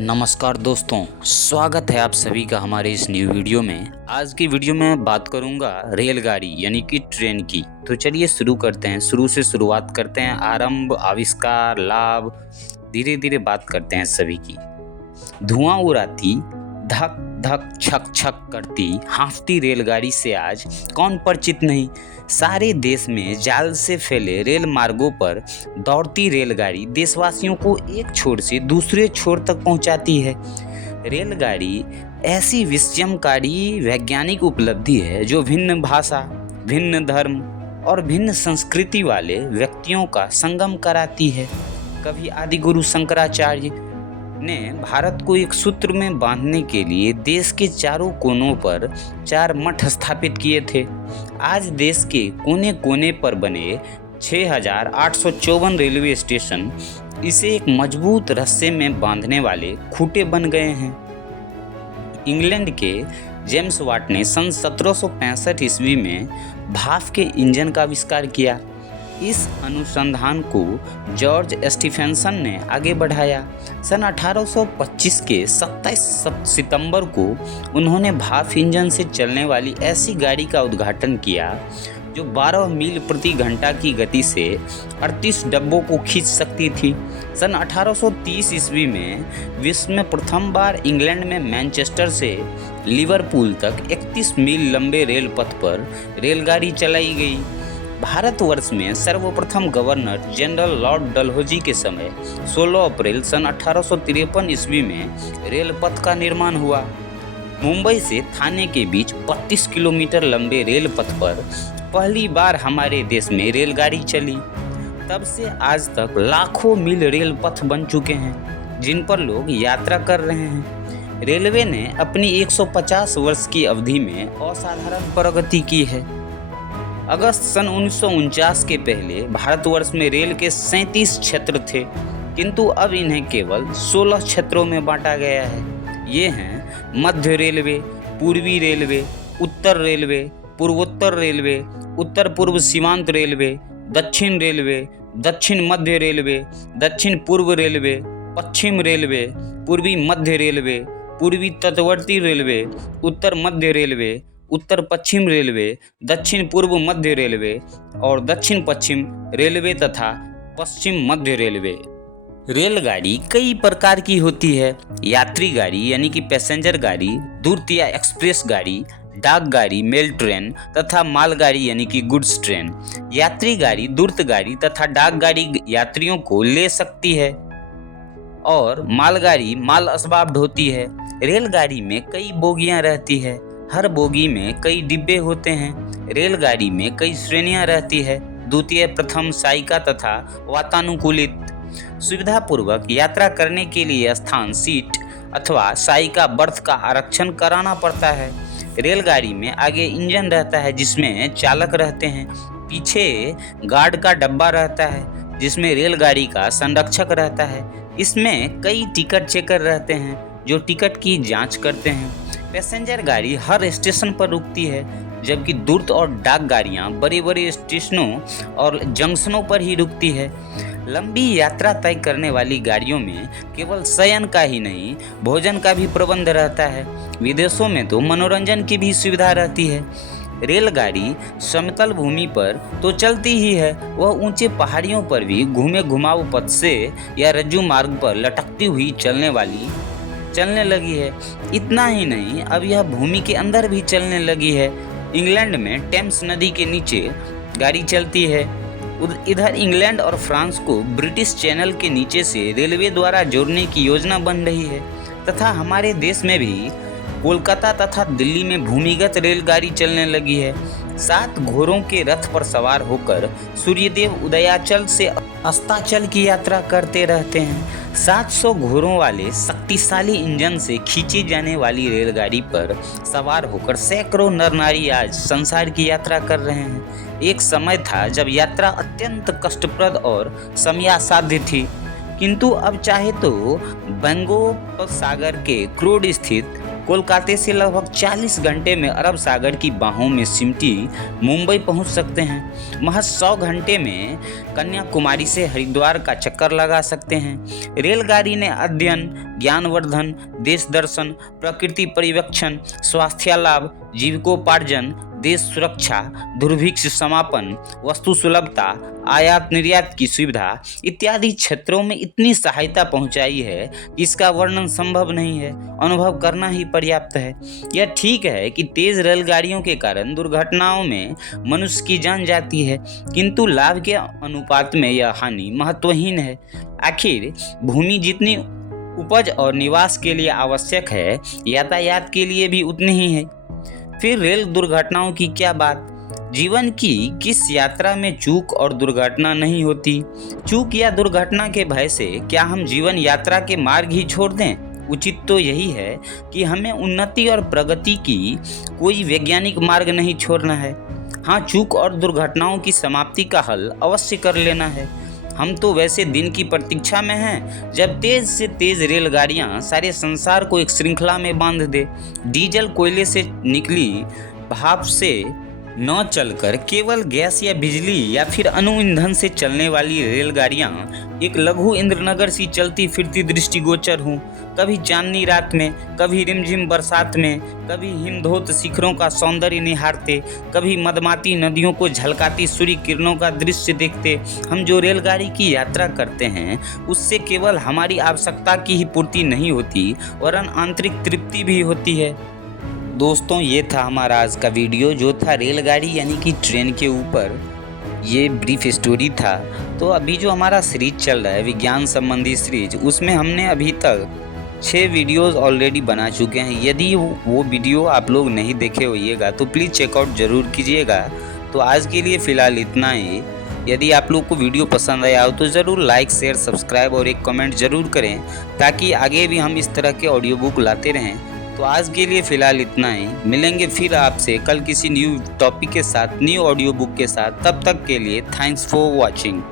नमस्कार दोस्तों, स्वागत है आप सभी का हमारे इस न्यू वीडियो में। आज की वीडियो में बात करूंगा रेलगाड़ी यानी कि ट्रेन की। तो चलिए शुरू करते हैं, शुरू से शुरुआत करते हैं। आरंभ, आविष्कार, लाभ, धीरे धीरे बात करते हैं सभी की। धुआं उड़ाती, धक धक छक छक करती, हाँफती रेलगाड़ी से आज कौन परिचित नहीं। सारे देश में जाल से फैले रेल मार्गों पर दौड़ती रेलगाड़ी देशवासियों को एक छोर से दूसरे छोर तक पहुंचाती है। रेलगाड़ी ऐसी विस्मयकारी वैज्ञानिक उपलब्धि है जो भिन्न भाषा, भिन्न धर्म और भिन्न संस्कृति वाले व्यक्तियों का संगम कराती है। कभी आदिगुरु शंकराचार्य ने भारत को एक सूत्र में बांधने के लिए देश के चारों कोनों पर 4 मठ स्थापित किए थे। आज देश के कोने कोने पर बने 6,854 रेलवे स्टेशन इसे एक मजबूत रस्से में बांधने वाले खूंटे बन गए हैं। इंग्लैंड के जेम्स वाट ने सन 1765 ईस्वी में भाप के इंजन का आविष्कार किया। इस अनुसंधान को जॉर्ज स्टीफेंसन ने आगे बढ़ाया। सन 1825 के 27 सितंबर को उन्होंने भाप इंजन से चलने वाली ऐसी गाड़ी का उद्घाटन किया जो 12 मील प्रति घंटा की गति से 38 डब्बों को खींच सकती थी। सन 1830 ईस्वी में विश्व में प्रथम बार इंग्लैंड में मैनचेस्टर से लिवरपूल तक 31 मील लंबे रेल पथ पर रेलगाड़ी चलाई गई। भारतवर्ष में सर्वप्रथम गवर्नर जनरल लॉर्ड डलहौजी के समय 16 अप्रैल सन 1853 ईस्वी में रेल पथ का निर्माण हुआ। मुंबई से थाने के बीच 32 किलोमीटर लंबे रेल पथ पर पहली बार हमारे देश में रेलगाड़ी चली। तब से आज तक लाखों मील रेल पथ बन चुके हैं जिन पर लोग यात्रा कर रहे हैं। रेलवे ने अपनी 150 वर्ष की अवधि में असाधारण प्रगति की है। अगस्त सन 1949 के पहले भारतवर्ष में रेल के 37 क्षेत्र थे, किंतु अब इन्हें केवल 16 क्षेत्रों में बांटा गया है। ये हैं मध्य रेलवे, पूर्वी रेलवे, उत्तर रेलवे, पूर्वोत्तर रेलवे, उत्तर पूर्व सीमांत रेलवे, दक्षिण रेलवे, दक्षिण मध्य रेलवे, दक्षिण पूर्व रेलवे, पश्चिम रेलवे, पूर्वी मध्य रेलवे, पूर्वी तटवर्ती रेलवे, उत्तर मध्य रेलवे, उत्तर पश्चिम रेलवे, दक्षिण पूर्व मध्य रेलवे और दक्षिण पश्चिम रेलवे तथा पश्चिम मध्य रेलवे। रेलगाड़ी कई प्रकार की होती है। यात्री गाड़ी यानी कि पैसेंजर गाड़ी, दूरत्व या एक्सप्रेस गाड़ी, डाक गाड़ी, मेल ट्रेन तथा मालगाड़ी यानी कि गुड्स ट्रेन। यात्री गाड़ी, दूरत्व गाड़ी तथा डाक गाड़ी यात्रियों को ले सकती है और मालगाड़ी माल असबाब ढोती है। रेलगाड़ी में कई बोगियां रहती है। हर बोगी में कई डिब्बे होते हैं। रेलगाड़ी में कई श्रेणियां रहती है, द्वितीय, प्रथम, साइका तथा वातानुकूलित। सुविधापूर्वक यात्रा करने के लिए स्थान, सीट अथवा साइका बर्थ का आरक्षण कराना पड़ता है। रेलगाड़ी में आगे इंजन रहता है जिसमें चालक रहते हैं। पीछे गार्ड का डब्बा रहता है जिसमें रेलगाड़ी का संरक्षक रहता है। इसमें कई टिकट चेकर रहते हैं जो टिकट की जांच करते हैं। पैसेंजर गाड़ी हर स्टेशन पर रुकती है, जबकि दूरत्व और डाक गाड़ियाँ बड़े बड़े स्टेशनों और जंक्शनों पर ही रुकती है। लंबी यात्रा तय करने वाली गाड़ियों में केवल शयन का ही नहीं, भोजन का भी प्रबंध रहता है। विदेशों में तो मनोरंजन की भी सुविधा रहती है। रेलगाड़ी समतल भूमि पर तो चलती ही है, वह ऊंचे पहाड़ियों पर भी घूमे घुमाऊ पथ से या रज्जू मार्ग पर लटकती हुई चलने लगी है। इतना ही नहीं, अब यह भूमि के अंदर भी चलने लगी है। इंग्लैंड में टेम्स नदी के नीचे गाड़ी चलती है। इधर इंग्लैंड और फ्रांस को ब्रिटिश चैनल के नीचे से रेलवे द्वारा जोड़ने की योजना बन रही है तथा हमारे देश में भी कोलकाता तथा दिल्ली में भूमिगत रेलगाड़ी चलने लगी है। 7 घोड़ों के रथ पर सवार होकर सूर्यदेव उदयाचल से अस्ताचल की यात्रा करते रहते हैं। 700 घोड़ों वाले शक्तिशाली इंजन से खींची जाने वाली रेलगाड़ी पर सवार होकर सैकड़ों नर नारी आज संसार की यात्रा कर रहे हैं। एक समय था जब यात्रा अत्यंत कष्टप्रद और समयासाध्य थी, किंतु अब चाहे तो बंगोपसागर के क्रोड स्थित कोलकाता से लगभग 40 घंटे में अरब सागर की बाहों में सिमटी मुंबई पहुंच सकते हैं। महज 100 घंटे में कन्याकुमारी से हरिद्वार का चक्कर लगा सकते हैं। रेलगाड़ी ने अध्ययन, ज्ञानवर्धन, देश दर्शन, प्रकृति परिवेक्षण, स्वास्थ्य लाभ, जीविकोपार्जन, देश सुरक्षा, दुर्भिक्ष समापन, वस्तु सुलभता, आयात निर्यात की सुविधा इत्यादि क्षेत्रों में इतनी सहायता पहुंचाई है कि इसका वर्णन संभव नहीं है, अनुभव करना ही पर्याप्त है। यह ठीक है कि तेज रेलगाड़ियों के कारण दुर्घटनाओं में मनुष्य की जान जाती है, किंतु लाभ के अनुपात में यह हानि महत्वहीन है। आखिर भूमि जितनी उपज और निवास के लिए आवश्यक है, यातायात के लिए भी उतनी ही है। फिर रेल दुर्घटनाओं की क्या बात? जीवन की किस यात्रा में चूक और दुर्घटना नहीं होती? चूक या दुर्घटना के भय से क्या हम जीवन यात्रा के मार्ग ही छोड़ दें? उचित तो यही है कि हमें उन्नति और प्रगति की कोई वैज्ञानिक मार्ग नहीं छोड़ना है। हाँ, चूक और दुर्घटनाओं की समाप्ति का हल अवश्य कर लेना है। हम तो वैसे दिन की प्रतीक्षा में हैं जब तेज से तेज रेलगाड़ियां सारे संसार को एक श्रृंखला में बांध दे। डीजल कोयले से निकली भाप से न चलकर केवल गैस या बिजली या फिर अणु ईंधन से चलने वाली रेलगाड़ियां एक लघु इंद्रनगर सी चलती फिरती दृष्टिगोचर हों। कभी चांदनी रात में, कभी रिमझिम बरसात में, कभी हिमधोत शिखरों का सौंदर्य निहारते, कभी मदमाती नदियों को झलकाती सूर्य किरणों का दृश्य देखते। हम जो रेलगाड़ी की यात्रा करते हैं उससे केवल हमारी आवश्यकता की ही पूर्ति नहीं होती वरन आंतरिक तृप्ति भी होती है। दोस्तों, ये था हमारा आज का वीडियो, जो था रेलगाड़ी यानी कि ट्रेन के ऊपर। ये ब्रीफ स्टोरी था। तो अभी जो हमारा सीरीज चल रहा है विज्ञान संबंधी सीरीज, उसमें हमने अभी तक 6 वीडियोस ऑलरेडी बना चुके हैं। यदि वो वीडियो आप लोग नहीं देखे होइएगा तो प्लीज़ चेकआउट ज़रूर कीजिएगा। तो आज के लिए फ़िलहाल इतना ही। यदि आप लोग को वीडियो पसंद आया हो तो ज़रूर लाइक, शेयर, सब्सक्राइब और एक कमेंट ज़रूर करें, ताकि आगे भी हम इस तरह के ऑडियो बुक लाते रहें। तो आज के लिए फ़िलहाल इतना ही। मिलेंगे फिर आपसे कल किसी न्यू टॉपिक के साथ, न्यू ऑडियो बुक के साथ। तब तक के लिए थैंक्स फॉर वॉचिंग।